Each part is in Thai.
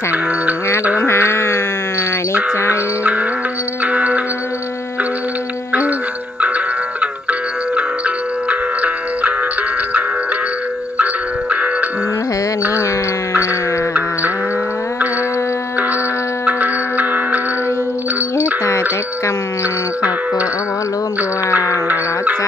สั่งอารมณ์หายในใจเฮินนี่ไงตายแต่กำเขาก็บ่รวมดวงละใจ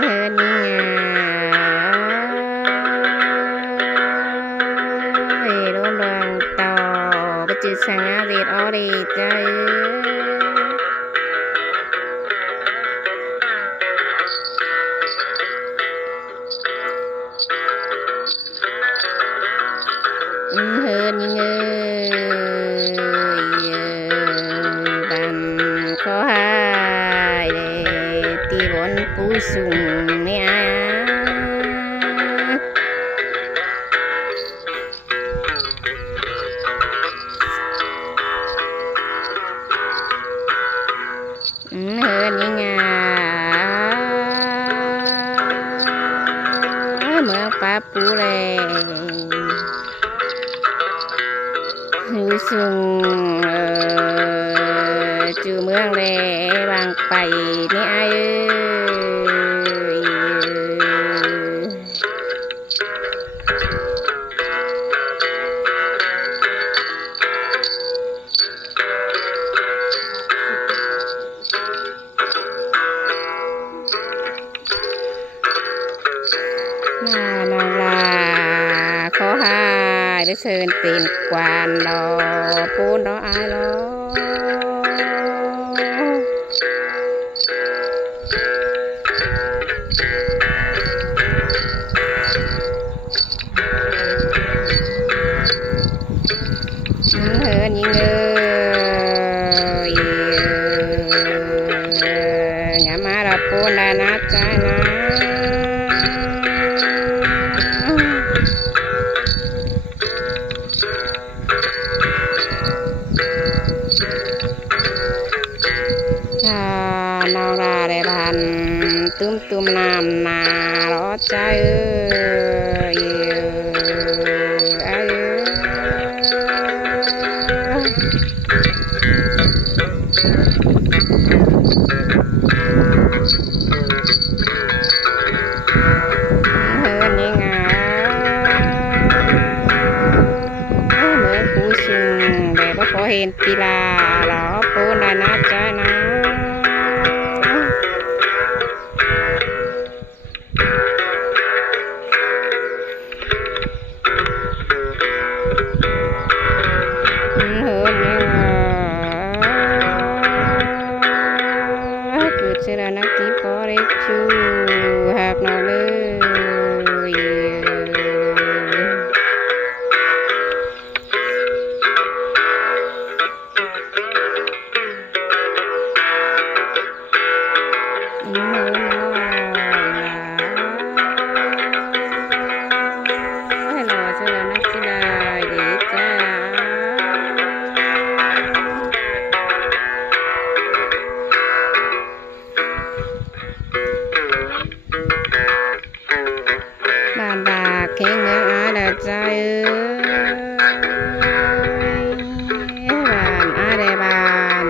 เฮินนี่ไงรวมดวงต่อไปจืดสังอาเวทออดีใจเฮินนี่เงยบันขอหายเลยตีบนปูสูงเนี่ยเฮินนี่ไงเมืองป้าปูเลยหูสูงจูเมืองเลยบางไปนี่ไอ้นองลาขอหายได้เชิญเป็นกวานรอปูนรออายรอเฮินยิงเลยอย่ามาดับปูนได้นะใจนะนองราได้พันตุ้มน้ำนารอใจเฮินนี่ไงเมื่อกูสูงแบบว่าขอเห็นปีลาหรอปูนได้นะใจนะเชื่อนักที่พอได้ชูหากนอเลยให้รอเชื่อนักที่ได้ดีจ้าบ้านบากแข็งเมืองอาดาใจบ้านอาได้บ้าน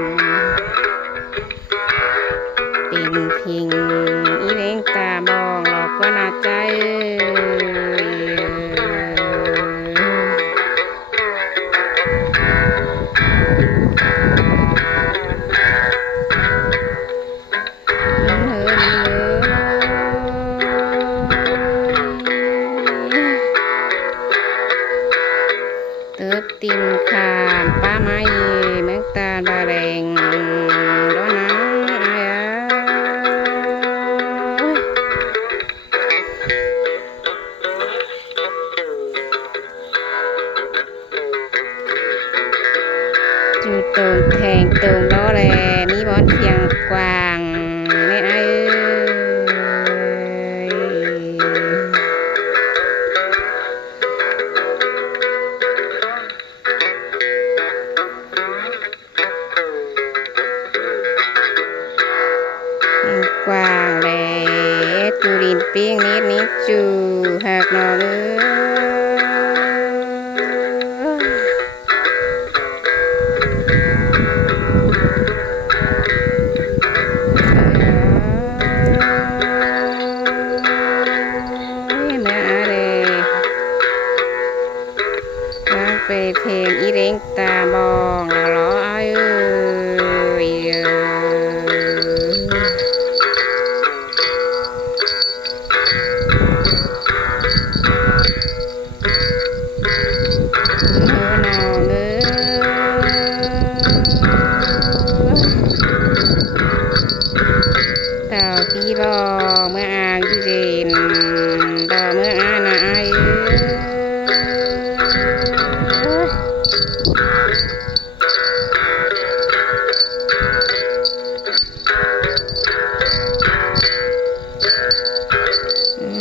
ปิ่งพิงอีเล้งตามองหลอกว่านาใจเติบตินขามป้าไม้เมืองตาบาแรงโดนจูตรงแทงตรงล้อแรมีบอลเพียงกว้างไม่ไอ้ เพลงอีเร่งตาบองละล้อเอ้ยเต่าพี่บอเมื่ออ่างที่เด่นดอเมื่ออ่านาย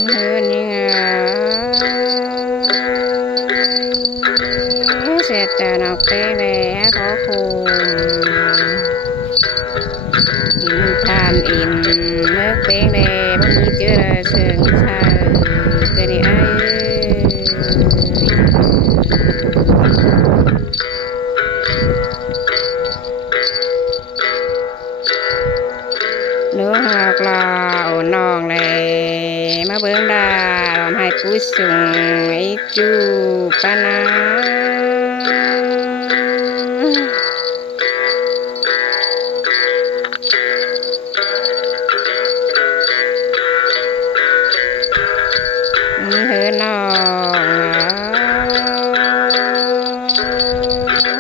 เฮินยังไงเสร็จแต่นอกไปแล้วขอคุมอินทานอินเมื่อเป็นแดบ่มีเจอเลยเชิงชาเกิดไอ้เนื้อหักลาโอนน้องเลยมาเบิ่งดาลอมให้ผู้สูงไอ้จูปานาเฮือน้อง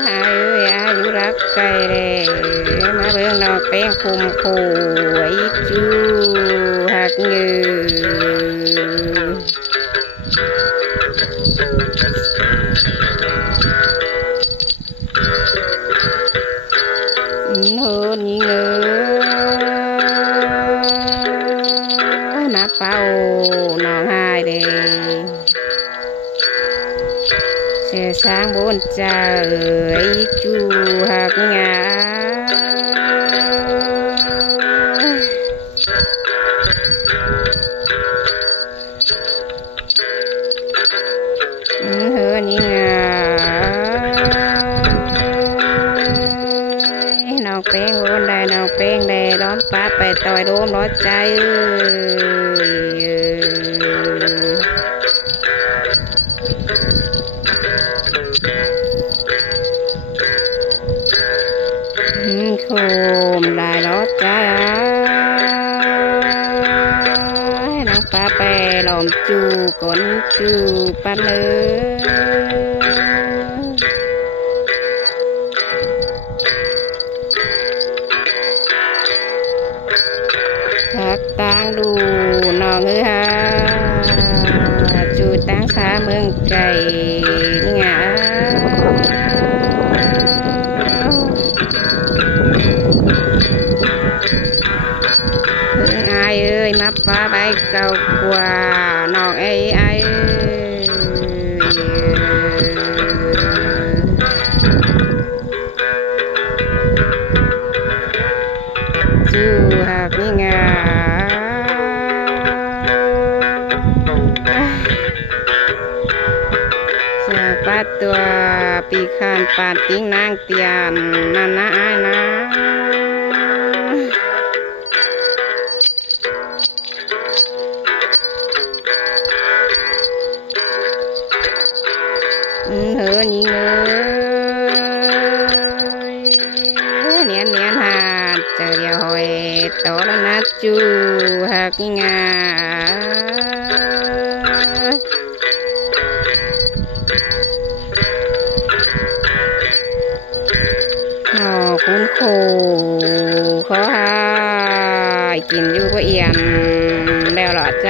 หาอยู่รักไกลเลยมาเบิ่งน้องเป็นคุมคู่ไอ้จูหักเงือเฮือนี่เงือมาเป่าน้องหายเด้เสียสร้างบนเจ้าเอ้ยจูหักงาเฮือนี่งาน้องเป้งบนได้น้องเป้งได้ล้อมป้าไปต่อยโดมร้อใจโคมได้ล้อใจน้องป้าไปล้อมจูกนจูปันพักตางดูน้องฮะจูตั้งสาเมืองไก่งาเพิ่งอายเอ้ยมาป้าใบเก่ากว่าน้องไอ้จูหักนี่งาสาปัดตัวปีคานปาดติ้งนางเตียนนั่นนะอ้ายนะเฮือนี่เงยเนียนหาเจอเดียวหอยโตแล้วนะจูหักงาหน่อคุณโคขอหายกินอยู่บ่เอียนแล้วหลอดใจ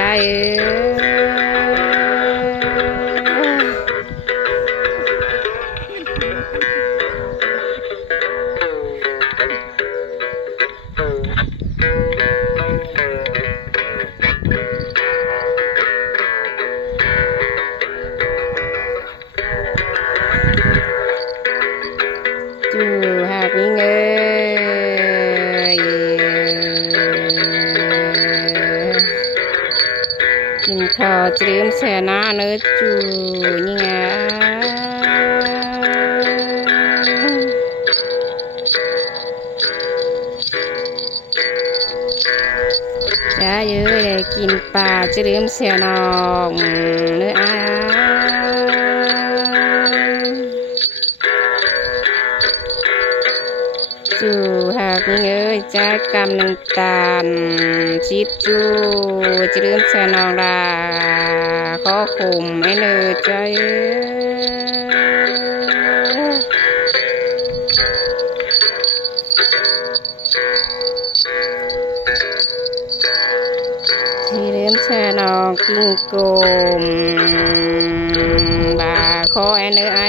จูหักนี่เงยกินข้าวจะลืมแช่น้าเนื้อจูนี่ไงจ้าเยอะเลยกินปลาจะลืมแช่น้องเนื้อ ใจกำน้ำตาลชิดจูจะลืมแสนองลาขอคุมให้เนื้อใจที่ลืมแสนองกิ้งกลมบาขอให้เนื้อไอ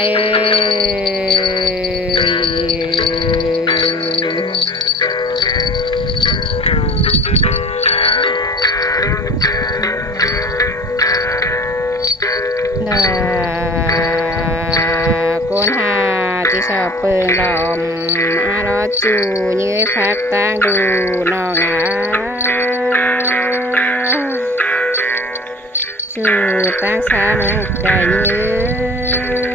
ดาโกนหาที่ชอบเปิงหลอมอารอจูยื้อพักตั้งดูน้องสู่ตั้งสาเมืองไก่ยื้อ